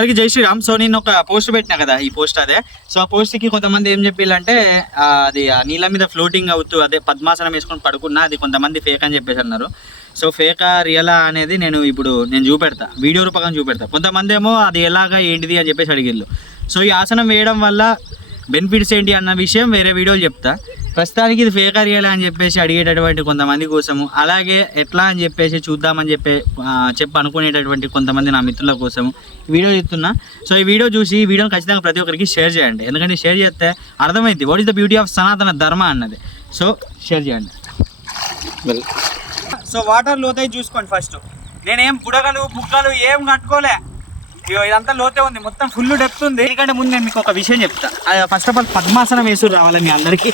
అందరికి జై శ్రీరామ్ సో నేను ఒక పోస్ట్ పెట్టినా కదా ఈ పోస్ట్ అదే. సో ఆ పోస్ట్కి కొంతమంది ఏం చెప్పిల్లంటే అది నీళ్ళ మీద ఫ్లోటింగ్ అవుతూ అదే పద్మాసనం వేసుకొని పడుకున్నా అది కొంతమంది ఫేక్ అని చెప్పేసి అన్నారు. సో ఫేకా రియలా అనేది నేను ఇప్పుడు నేను చూపెడతా. వీడియో రూపకం చూపెడతా. కొంతమంది ఏమో అది ఎలాగా ఏంటిది అని చెప్పేసి అడిగిళ్ళు. సో ఈ ఆసనం వేయడం వల్ల బెనిఫిట్స్ ఏంటి అన్న విషయం వేరే వీడియోలు చెప్తా. ప్రస్తుతానికి ఇది ఫేక్ రియల్ అని చెప్పేసి అడిగేటటువంటి కొంతమంది కోసము అలాగే ఎట్లా అని చెప్పేసి చూద్దామని చెప్పి చెప్పి అనుకునేటటువంటి కొంతమంది నా మిత్రుల కోసము వీడియో చెప్తున్నా సో ఈ వీడియో చూసి ఈ వీడియోని ఖచ్చితంగా ప్రతి ఒక్కరికి షేర్ చేయండి. ఎందుకంటే షేర్ చేస్తే అర్థమైంది what is the beauty of Sanatana Dharma? అన్నది. సో షేర్ చేయండి. సో వాటర్ లోతై చూసుకోండి ఫస్ట్ నేనేం బుడగలు బుక్కలు ఏం కట్టుకోలే ఇగో ఇదంతా లోతే ఉంది. మొత్తం ఫుల్ డెప్త్ ఉంది. ఎందుకంటే ముందు నేను మీకు ఒక విషయం చెప్తా. ఫస్ట్ ఆఫ్ ఆల్ పద్మాసనం వేసుడు రావాలి మీ అందరికీ.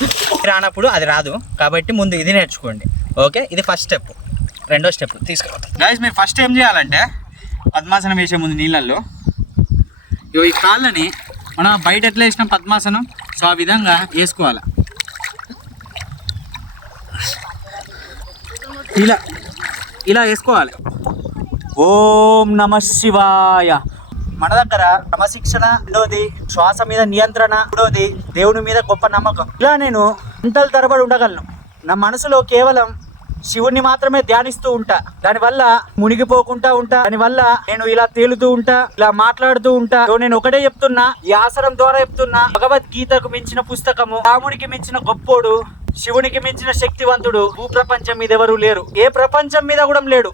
రానప్పుడు అది రాదు. కాబట్టి ముందు ఇది నేర్చుకోండి. ఓకే? ఇది ఫస్ట్ స్టెప్ రెండో స్టెప్ తీసుకుపోతాం గైస్ మీరు ఫస్ట్ ఏం చేయాలంటే పద్మాసనం వేసే ముందు నీళ్ళల్లో ఇగో ఈ కాళ్ళని మనం బయట ఎట్లా వేసినాం పద్మాసనం? సో ఆ విధంగా వేసుకోవాలి. ఇలా ఇలా వేసుకోవాలి. ఓం నమ శివాయ. మన దగ్గర క్రమశిక్షణ రెండోది శ్వాస మీద నియంత్రణ మూడోది దేవుని మీద గొప్ప నమ్మకం. ఇలా నేను గంటల తరబడి ఉండగలను. నా మనసులో కేవలం శివుణ్ణి మాత్రమే ధ్యానిస్తూ ఉంటా. దానివల్ల మునిగిపోకుండా ఉంటా. దానివల్ల నేను ఇలా తేలుతూ ఉంటా ఇలా మాట్లాడుతూ ఉంటా. నేను ఒకటే చెప్తున్నా ఈ ఆసనం ద్వారా చెప్తున్నా భగవద్గీతకు మించిన పుస్తకము రాముడికి మించిన గొప్పోడు శివునికి మించిన శక్తివంతుడు భూప్రపంచం మీద ఎవరు లేరు. ఏ ప్రపంచం మీద కూడా లేడు.